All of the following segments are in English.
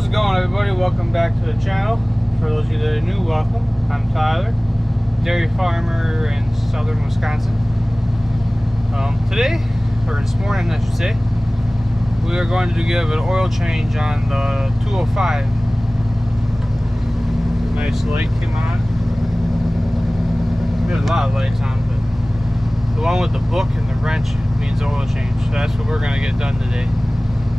How's it going, everybody? Welcome back to the channel. For those of you that are new, welcome. I'm Tyler, dairy farmer in southern Wisconsin. Today, or this morning I should say, we are going to give an oil change on the 205. Nice light came on. There's a lot of lights on, but the one with the book and the wrench means oil change. So that's what we're going to get done today.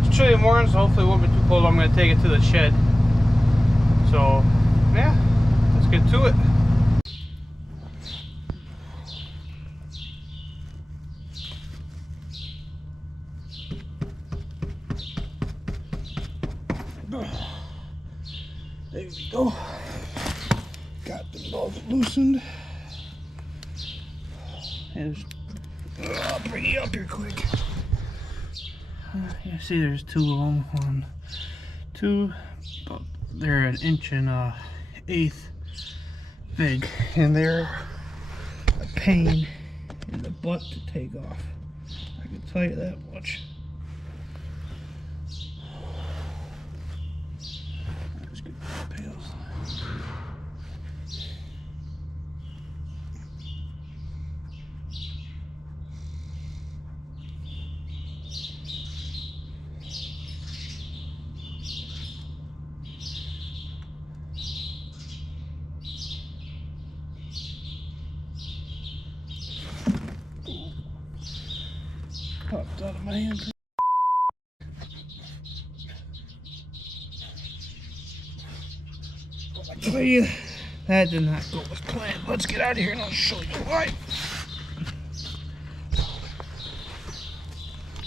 It's chilly morning, so hopefully it won't be too cold. I'm going to take it to the shed. So, yeah, let's get to it. There we go. Got the bolts loosened. And I'll bring you up here quick. You see there's two of them. One, two, but they're an inch and an eighth big, and they're a pain in the butt to take off. I can tell you that much. Let's get the pails. Popped out of my hand. I tell you, that did not go as planned. Let's get out of here and I'll show you why.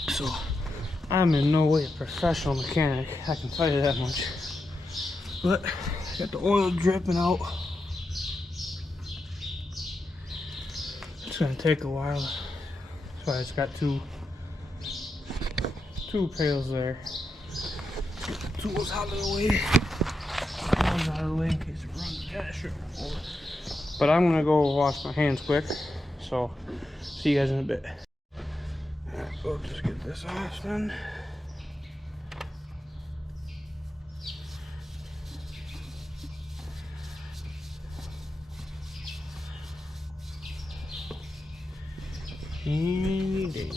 So, I'm in no way a professional mechanic, I can tell you that much. But, I got the oil dripping out. It's gonna take a while. That's why it's got two pails there. Get the tools out of the way. One's out of the way in case it runs. Yeah, sure. But I'm gonna go wash my hands quick. So, see you guys in a bit. Alright, we'll just get this off then. Any day.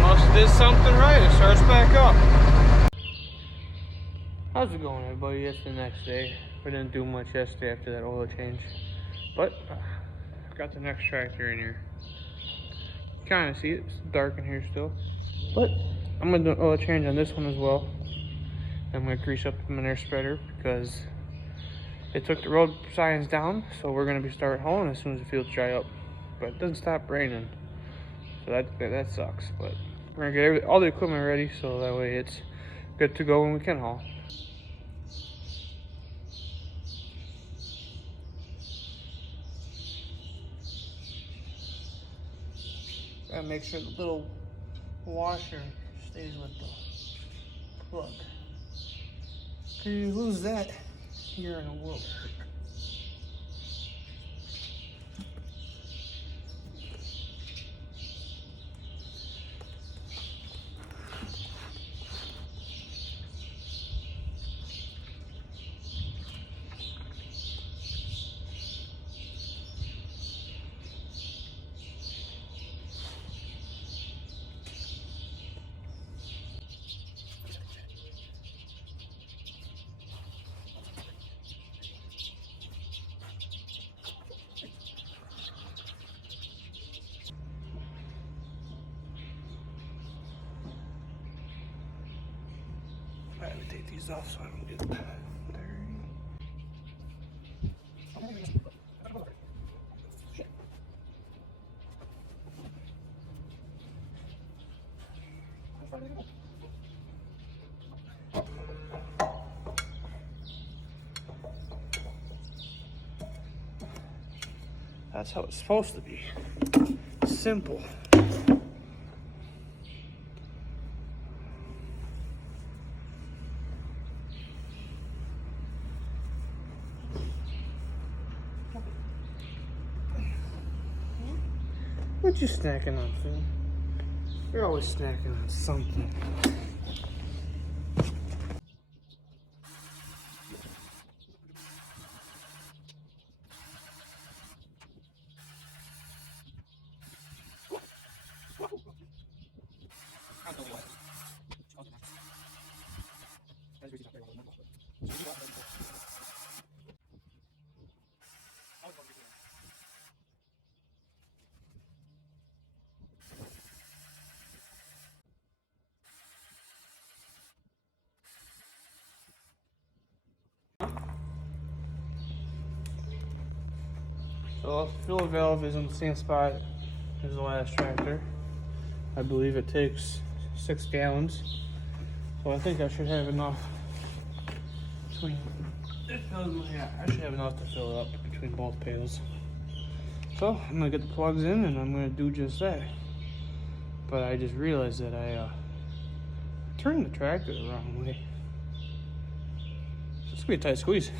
Must did something right, it starts back up. How's it going, everybody? It's the next day. We didn't do much yesterday after that oil change, but I got the next tractor in here. Kind of see it, it's dark in here still, but I'm gonna do an oil change on this one as well. I'm gonna grease up the manure spreader because it took the road signs down, so we're gonna be start hauling as soon as the fields dry up. But it doesn't stop raining, so that sucks. But we're gonna get all the equipment ready so that way it's good to go when we can haul. Gotta make sure the little washer stays with the plug. If you lose that, you're in a world. I have to take these off so I don't get dirty. That's how it's supposed to be. Simple. What you snacking on, Finn? You're always snacking on something. So the fill valve is in the same spot as the last tractor. I believe it takes 6 gallons. So I think I should have enough between, yeah, I should have enough to fill it up between both pails. So I'm gonna get the plugs in and I'm gonna do just that. But I just realized that I turned the tractor the wrong way. So it's gonna be a tight squeeze.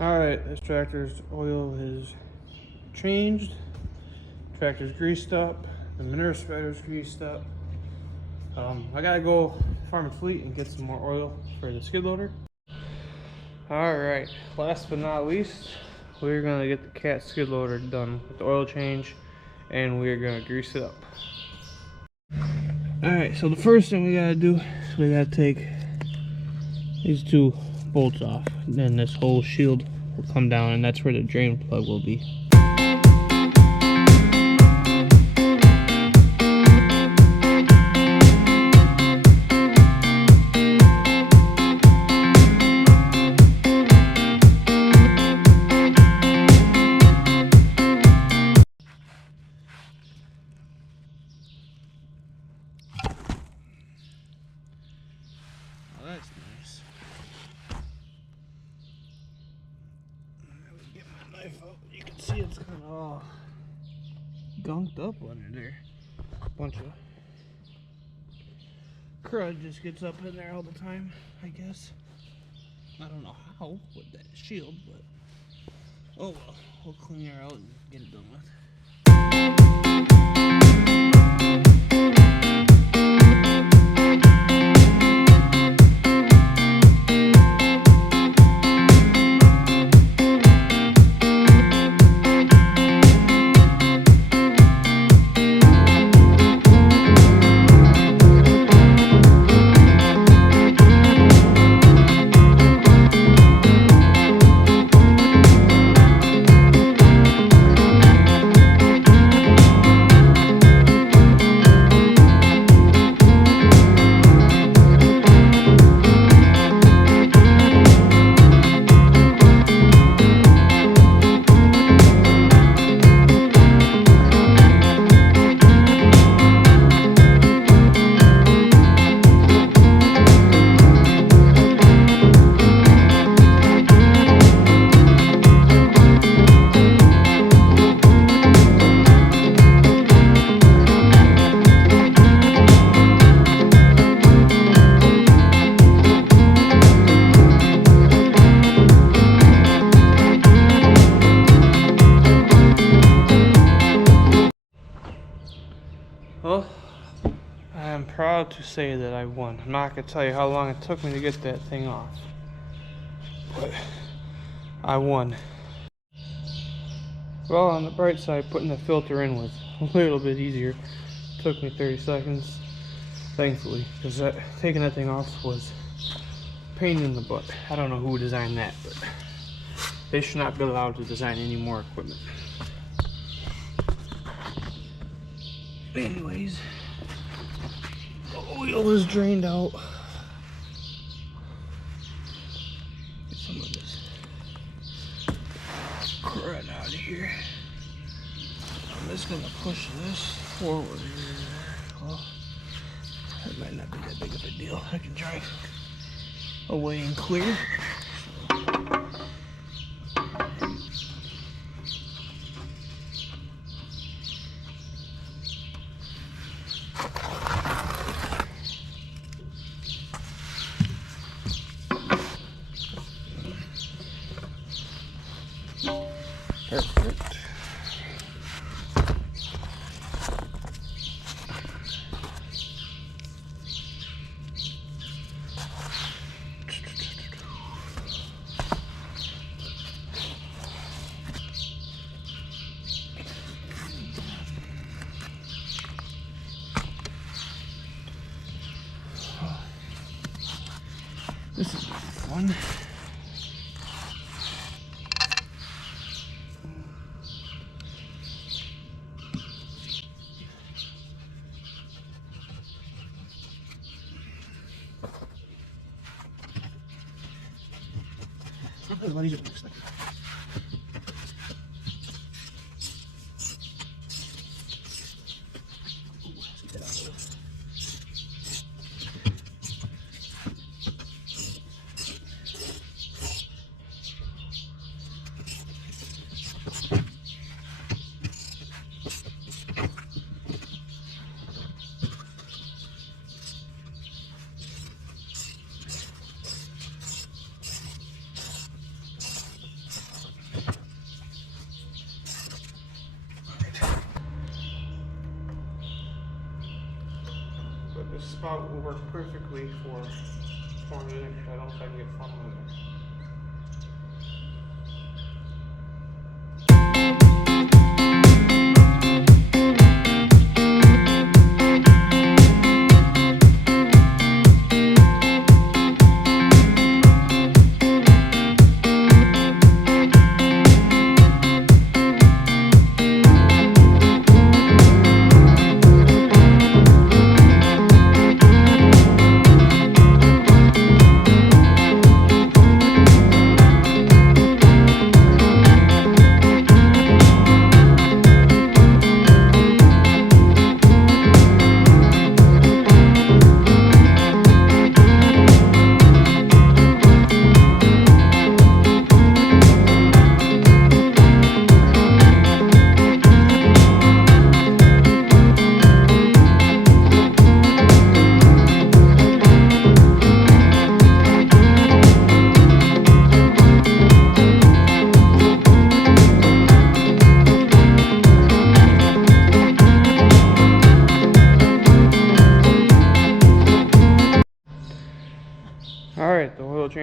Alright, this tractor's oil is changed. Tractor's greased up. The manure spreader's greased up. I gotta go Farm and Fleet and get some more oil for the skid loader. Alright, last but not least, we're gonna get the CAT skid loader done with the oil change and we're gonna grease it up. Alright, so the first thing we gotta do is we gotta take these 2 bolts off. Then this whole shield will come down and that's where the drain plug will be. Oh, that's nice. Get my knife out. You can see it's kind of all gunked up under there. Bunch of Crud just gets up in there all the time, I guess. I don't know how with that shield, but oh well, we'll clean her out and get it done with. Well, I am proud to say that I won. I'm not going to tell you how long it took me to get that thing off, but I won. Well, on the bright side, putting the filter in was a little bit easier. It took me 30 seconds, thankfully, because taking that thing off was a pain in the butt. I don't know who designed that, but they should not be allowed to design any more equipment. Anyways, the oil is drained out. Get some of this crud out of here. I'm just gonna push this forward. Well, that might not be that big of a deal. I can drive away and clear. Perfect. This is fun. What do you do? But this spout will work perfectly for pouring in extra. I don't know if I can get funnel in there.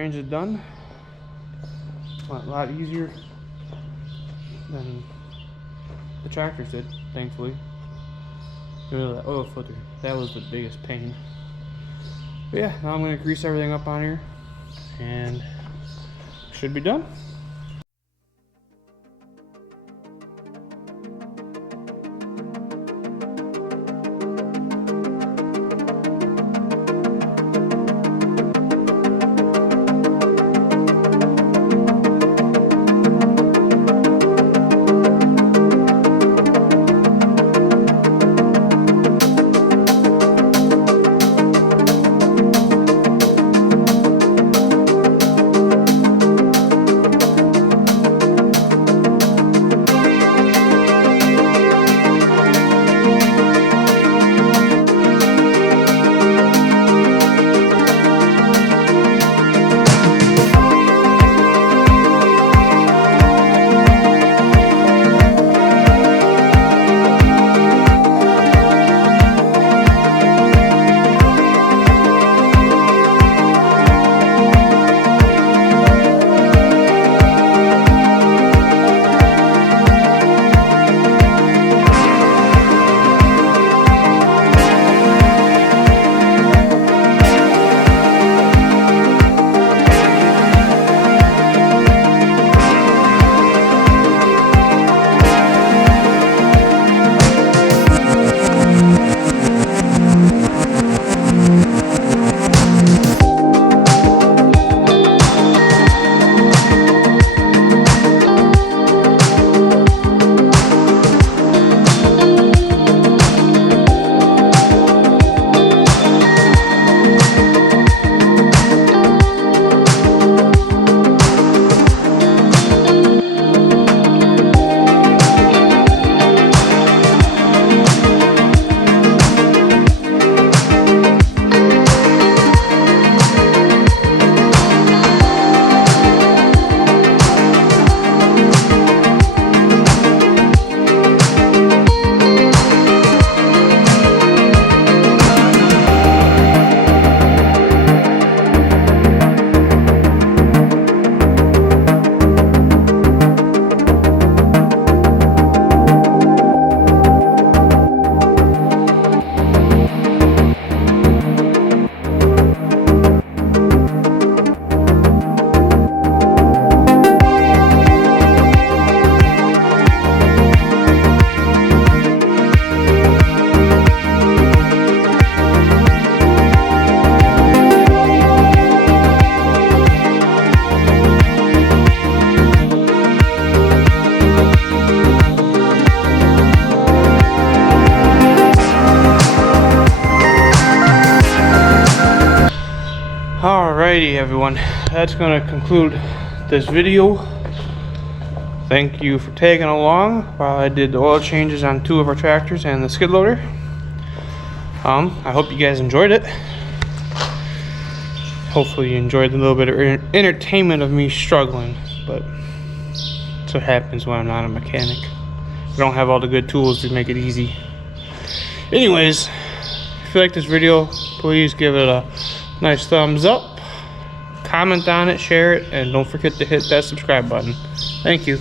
change is done. Went a lot easier than the tractors did, thankfully. Get rid of that oil filter. That was the biggest pain. But yeah, now I'm going to grease everything up on here and should be done. Alrighty everyone, that's going to conclude this video. Thank you for tagging along while I did the oil changes on 2 of our tractors and the skid loader. I hope you guys enjoyed it. Hopefully you enjoyed a little bit of entertainment of me struggling, but that's what happens when I'm not a mechanic. I don't have all the good tools to make it easy. Anyways, if you like this video, please give it a nice thumbs up, comment on it, share it, and don't forget to hit that subscribe button. Thank you.